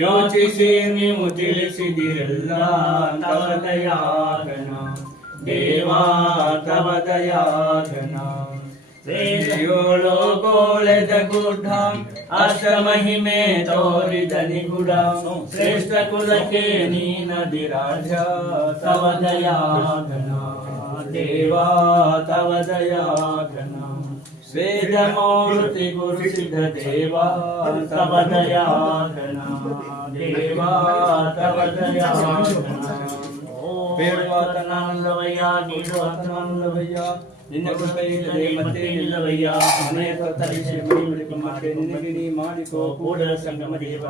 ಯೋಚಿಸಿ ನೀವು ತಿಳಿಸಿದಿರಲ್ಲ ತವ ದಯಾಗಣ ದೇವಾ ತವ ದಯಾಗಣ ಶ್ರೇಯೋಳು ಗೋಳೆದ ಗುಡ್ಡ ಅಷ್ಟ ಮಹಿಮೆ ತೋರಿದ ನಿಗುಡ ಶ್ರೇಷ್ಠ ಕುಲಕ್ಕೆ ನೀನದಿರಾಜ ತವ ದಯಾಗಣ ದೇವಾ ತವ ದಯಾಗಣ ವೇದಮೂರ್ತಿ ಗುರುಸಿದ್ಧ ದೇವಾ ತವ ದಯಾಗಣ ದೇವಾ ತವ ದಯಾಗಣ ಬೇಡವಾತನಲ್ಲವಯ್ಯ ನೀಡುವಾತನಲ್ಲವಯ್ಯ ನಿನ್ನ ಕೃಪೆಯಿಲ್ಲದೆ ಮತ್ತೆ ನಿಲ್ಲವಯ್ಯ ಮನೆಯ ತರಿಸಿ ನಿನಗೆ ನೀ ಮಾಡಿಕೋ ಕೂಡಲ ಸಂಗಮ ದೇವ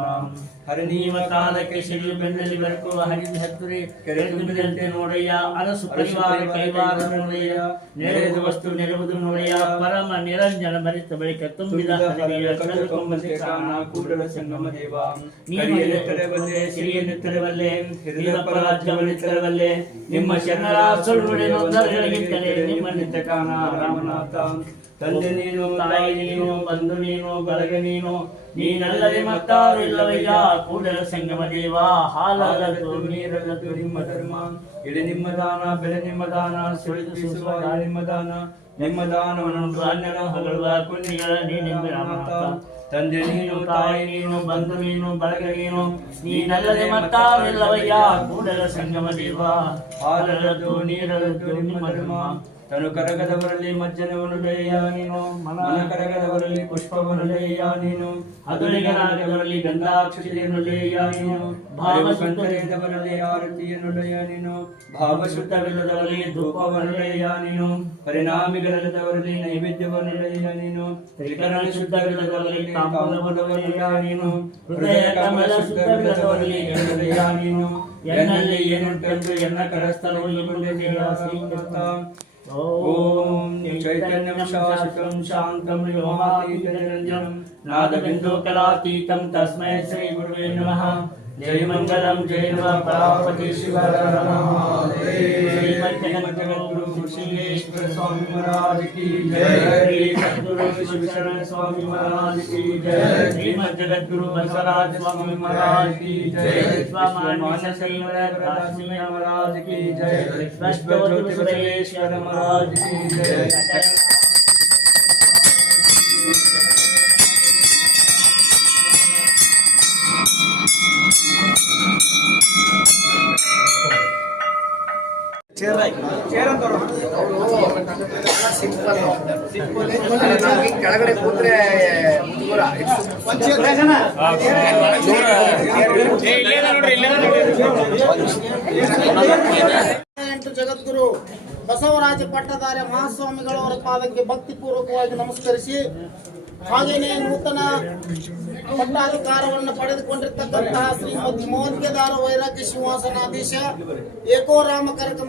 ಹರನೀವ ಕಾಲಕ್ಕೆ ಸಿಡಿಲು ಬೆನ್ನಲ್ಲಿ ಬರಕುವ ಹರಿದ ಹತ್ತುರೆ ಕೆರೆ ತುಂಬಿದಂತೆ ನೋಡಯ್ಯ ಅರಸು ಪರಿವಾರ ಕೈವಾರ ನೋಡಯ್ಯ ನೆರೆದ ವಸ್ತು ನೆರವುದು ನೋಡಯ್ಯ ಪರಮ ನಿರಂಜನ ಭರಿತ ಬಳಿಕ ತುಂಬಿದ ಕಳೆದುಕೊಂಬಂತೆ ಕಾರಣ ಕೂಡಲ ಸಂಗಮ ದೇವ ನೀರಿಯನ್ನು ತೆರವಲ್ಲೆ ಸಿರಿಯನ್ನು ತೆರವಲ್ಲೆ ಹಿರಿದ ಪರಾಜ್ಯವನ್ನು ತೆರವಲ್ಲೆ ನಿಮ್ಮ ಶರಣರ ಸುಳ್ಳುಡೆ ನೊಂದರಗಳಿಗಿಂತಲೇ ನಿಮ್ಮನ್ನಿದ್ದ ಕಾರಣ ರಾಮನಾಥ ತಂದೆ ನೀನು ತಾಯಿ ನೀನು ಬಂಧು ನೀನು ಬಳಗ ನೀನು ನೀನಲ್ಲದೆ ಮತ್ತಾರು ಇಲ್ಲವಯ್ಯ ಕೂಡಲ ಸಂಗಮ ದೇವ ಹಾಲಲ್ಲದು ನೀರಲ್ಲದು ನಿಮ್ಮ ಧರ್ಮ ಇಳಿ ನಿಮ್ಮ ದಾನ ಬೆಳೆ ನಿಮ್ಮ ದಾನ ಸುಳಿದು ಸುಸುವ ನಿಮ್ಮ ದಾನ ನಿಮ್ಮ ದಾನವನ್ನು ಅನ್ಯನ ಹೊಗಳುವ ಕುನ್ನಿಗಳ ನೀನೆಂಬ ರಾಮನಾಥ ತಂದೆ ನೀನು ತಾಯಿ ನೀನು ಬಂಧು ನೀನು ಬಳಗ ನೀನು ನೀನಲ್ಲದೆ ಮತ್ತಾರು ಇಲ್ಲವಯ್ಯ ಕೂಡಲ ಸಂಗಮ ದೇವ ಹಾಲಲ್ಲದು ನೀರಲ್ಲದು ನಿಮ್ಮ ಧರ್ಮ ತನು ಕರಗದವರಲ್ಲಿ ಮಜ್ಜನವನುಡೆಯ ನೀನು ಮನ ಕರಗದವರಲ್ಲಿ ಪುಷ್ಪವನುಡೆಯ ನೀನು ಹದುಳಿಗರಾಗದವರಲ್ಲಿ ಗಂಧಾಕ್ಷತೆಯನ್ನುಡೆಯ ನೀನು ಭಾವಶುದ್ಧರಿದ್ದವರಲ್ಲಿ ಆರತಿಯನ್ನುಡೆಯ ನೀನು ಭಾವಶುದ್ಧವಿಲ್ಲದವರಲ್ಲಿ ಧೂಪವನ್ನುಡೆಯ ನೀನು ಪರಿಣಾಮಿಗಳಲ್ಲದವರಲ್ಲಿ ನೈವೇದ್ಯವನ್ನುಡೆಯ ನೀನು ತ್ರಿಕರಣ ಶುದ್ಧವಿಲ್ಲದವರಲ್ಲಿ ತಾಂಬೂಲವನ್ನುಡೆಯ ನೀನು ಹೃದಯ ಕಮಲ ಶುದ್ಧವಿಲ್ಲದವರಲ್ಲಿ ಎನ್ನುಡೆಯ ನೀನು ಎನ್ನಲ್ಲಿ ಏನುಂಟೆಂದು ಎನ್ನ ಕರಸ್ಥಲವು ಓಂ ಚೈತನ್ಯಂ ಶಾಶ್ವತಂ ಶಾಂತಂ ವ್ಯೋಮಾತೀತಂ ನಾದಬಿಂದು ಕಲಾತೀತಂ ತಸ್ಮೈ ಶ್ರೀ ಗುರುವೇ ನಮಃ ಜಯ ಮಂಗಲಂ ಜಯ ನಮಃ ಪರಾಪತಿ ಶಿವರ ನಮಃ ಶ್ರೀಮದ್ಜಗದ್ಗುರು ಶ್ರೀೇಶ್ವರ ಸ್ವಾಮಿ ಮಹಾರಾಜ್ ಕಿ ಜಯ ಶ್ರೀ ಸದ್ಗುರು ಶಿವಶರಣ ಸ್ವಾಮಿ ಮಹಾರಾಜ್ ಕಿ ಜಯ ಶ್ರೀಮದ್ಜಗದ್ಗುರು ಬಸವರಾಜ ಸ್ವಾಮಿ ಮಹಾರಾಜ್ ಕಿ ಜಯ ಸ್ವಾಮಾನ್ಯ ಶೈವರ ಕಾಶಿ ಮಹಾರಾಜ್ ಕಿ ಜಯ ವಿಶ್ವಜ್ಯೋತಿ ಸುರೇಶ್ವರ ಮಹಾರಾಜ್ ಕಿ ಜಯ ಕೆಳಗಡೆ ಕೂತ್ರೆ ಜಗದ್ಗುರು ಬಸವರಾಜ ಪಟ್ಟದಾರ್ಯ ಮಹಾಸ್ವಾಮಿಗಳವರ ಪಾದಕ್ಕೆ ಭಕ್ತಿಪೂರ್ವಕವಾಗಿ ನಮಸ್ಕರಿಸಿ ಹಾಗೇನೆ ನೂತನ ಪಟ್ಟಾಧಿಕಾರವನ್ನು ಪಡೆದುಕೊಂಡಿರ್ತಕ್ಕಂತಹ ಶ್ರೀಮದ್ ಮೋದ್ಗೆದಾರ ವೈರಾಗ್ಯ ಸಿಂಹಾಸನಾಧೀಶ ಏಕೋ ರಾಮ ಕರಕಮ